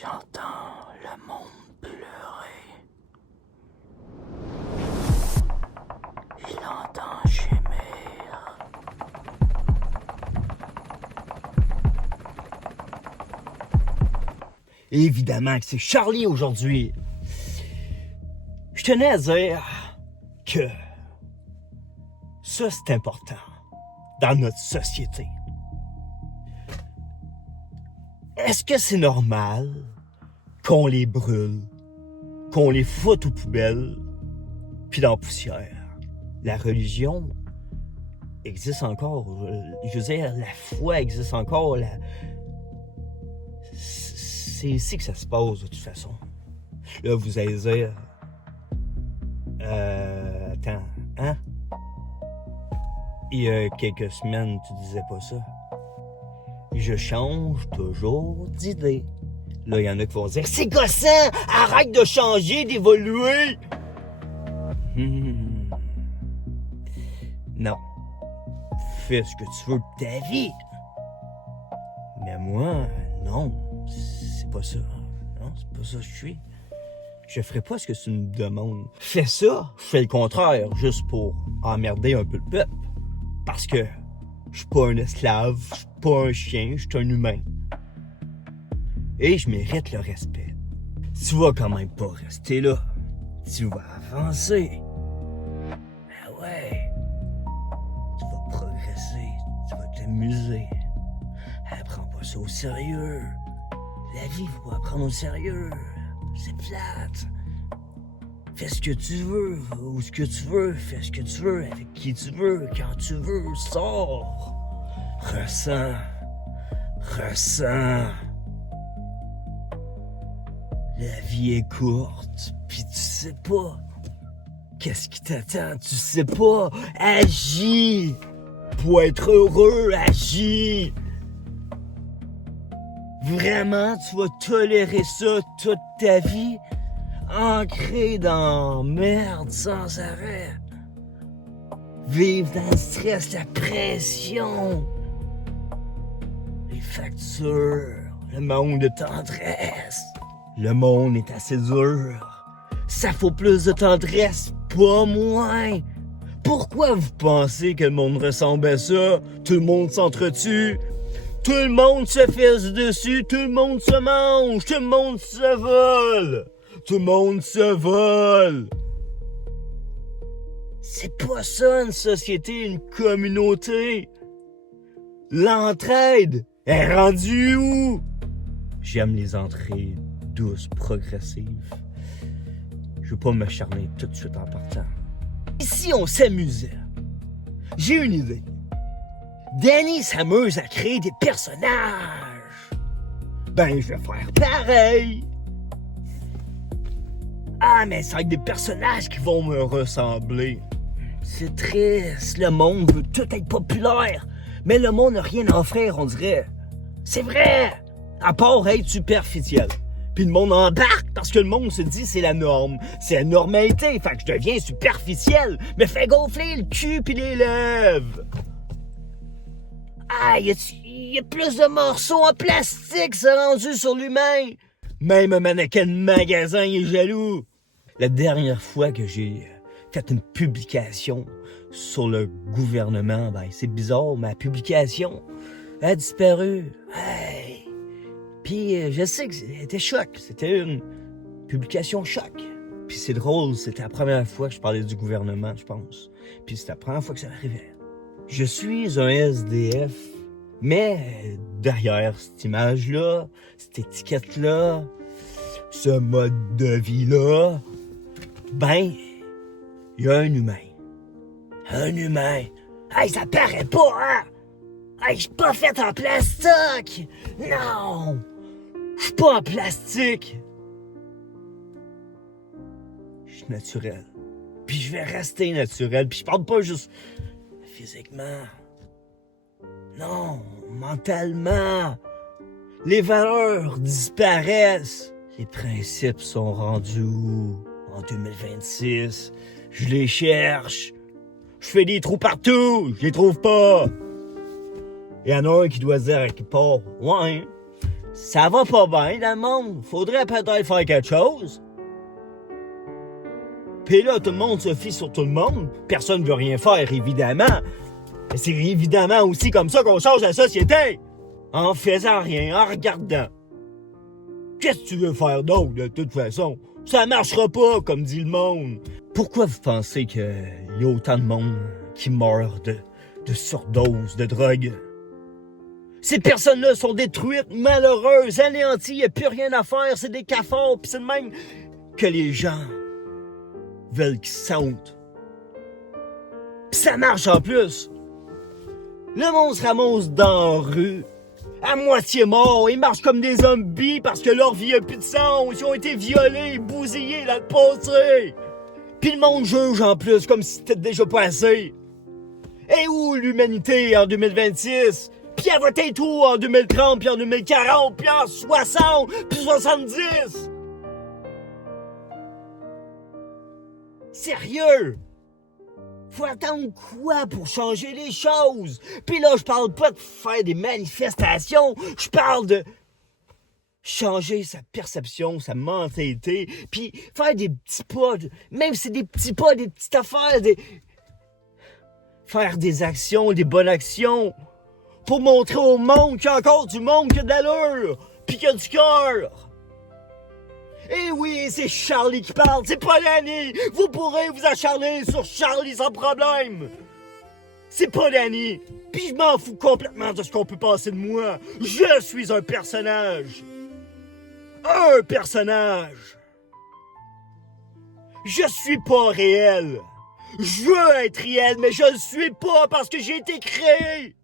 J'entends le monde pleurer. Je l'entends gémir. Évidemment que c'est Charlie aujourd'hui. Je tenais à dire que ça, c'est important dans notre société. Est-ce que c'est normal qu'on les brûle, qu'on les foute aux poubelles, puis dans la poussière? La religion existe encore. Je veux dire, la foi existe encore. C'est ici que ça se passe, de toute façon. Là, vous allez dire... attends, hein? Il y a quelques semaines, tu disais pas ça. Je change toujours d'idée. Là, il y en a qui vont dire « C'est gossant! Arrête de changer, d'évoluer! » Non. Fais ce que tu veux de ta vie. Mais moi, non. C'est pas ça. Non, c'est pas ça que je suis. Je ferai pas ce que tu me demandes. Fais ça, je fais le contraire, juste pour emmerder un peu le peuple. Parce que je suis pas un esclave, je suis pas un chien, je suis un humain. Et je mérite le respect. Tu vas quand même pas rester là. Tu vas avancer. Ben ouais. Tu vas progresser, tu vas t'amuser. Prends pas ça au sérieux. La vie, faut pas la prendre au sérieux. C'est plate. Fais ce que tu veux, où ce que tu veux, fais ce que tu veux, avec qui tu veux, quand tu veux, sors. Ressens. La vie est courte, pis tu sais pas. Qu'est-ce qui t'attend, tu sais pas. Agis. Pour être heureux, agis. Vraiment, tu vas tolérer ça toute ta vie? Ancré dans merde sans arrêt. Vivre dans le stress, la pression. Les factures, le manque de tendresse. Le monde est assez dur. Ça faut plus de tendresse, pas moins. Pourquoi vous pensez que le monde ressemble à ça? Tout le monde s'entretue. Tout le monde se fesse dessus, tout le monde se mange, tout le monde se vole. Tout le monde se vole. C'est pas ça une société, une communauté. L'entraide est rendue où? J'aime les entrées douces, progressives. Je veux pas m'acharner tout de suite en partant. Ici, on s'amusait. J'ai une idée. Danny s'amuse à créer des personnages. Ben, je vais faire pareil. Ah, mais ça va être des personnages qui vont me ressembler. C'est triste, le monde veut tout être populaire, mais le monde n'a rien à offrir, on dirait. C'est vrai, à part être superficiel. Puis le monde embarque parce que le monde se dit c'est la norme, c'est la normalité, fait que je deviens superficiel, mais fais gonfler le cul pis les lèvres. Ah, y a plus de morceaux en plastique, c'est rendu sur l'humain. Même un mannequin de magasin est jaloux. La dernière fois que j'ai fait une publication sur le gouvernement, ben c'est bizarre, ma publication a disparu. Hey. Puis je sais que c'était choc, c'était une publication choc. Puis c'est drôle, c'était la première fois que je parlais du gouvernement, je pense. Puis c'était la première fois que ça m'arrivait. Je suis un SDF, mais derrière cette image-là, cette étiquette-là, ce mode de vie-là, ben, il y a un humain. Un humain. Hey, ça paraît pas, hein? Hey, je suis pas fait en plastique! Non! Je suis pas en plastique! Je suis naturel. Puis je vais rester naturel. Puis je parle pas juste physiquement. Non, mentalement. Les valeurs disparaissent. Les principes sont rendus où? En 2026. Je les cherche. Je fais des trous partout. Je les trouve pas. Il y en a un qui doit se dire à quelque part. Ouais, Ça va pas bien dans le monde. Faudrait peut-être faire quelque chose. Puis là, tout le monde se fie sur tout le monde. Personne veut rien faire, évidemment. Mais c'est évidemment aussi comme ça qu'on change la société. En faisant rien, en regardant. Qu'est-ce que tu veux faire d'autre, de toute façon? Ça marchera pas, comme dit le monde. Pourquoi vous pensez qu'il y a autant de monde qui meurt de surdose, de drogue? Ces personnes-là sont détruites, malheureuses, anéanties, il n'y a plus rien à faire, c'est des cafards, pis c'est de même que les gens veulent qu'ils sentent. Pis ça marche en plus. Le monde se ramasse dans la rue, à moitié mort, ils marchent comme des zombies parce que leur vie a plus de sens, ils ont été violés, bousillés dans le passé. Puis le monde juge en plus comme si c'était déjà passé. Et où l'humanité en 2026? Puis elle va être où en 2030, puis en 2040, puis en 60, puis 70? Sérieux? Faut attendre quoi pour changer les choses? Puis là, je parle pas de faire des manifestations, je parle de changer sa perception, sa mentalité, puis faire des petits pas, même si c'est des petits pas, des petites affaires, faire des actions, des bonnes actions, pour montrer au monde qu'il y a encore du monde qui a de l'allure, puis qui a du cœur. Eh oui, c'est Charlie qui parle, c'est pas Danny. Vous pourrez vous acharner sur Charlie sans problème. C'est pas Danny. Puis je m'en fous complètement de ce qu'on peut penser de moi. Je suis un personnage. Un personnage. Je suis pas réel. Je veux être réel, mais je le suis pas parce que j'ai été créé.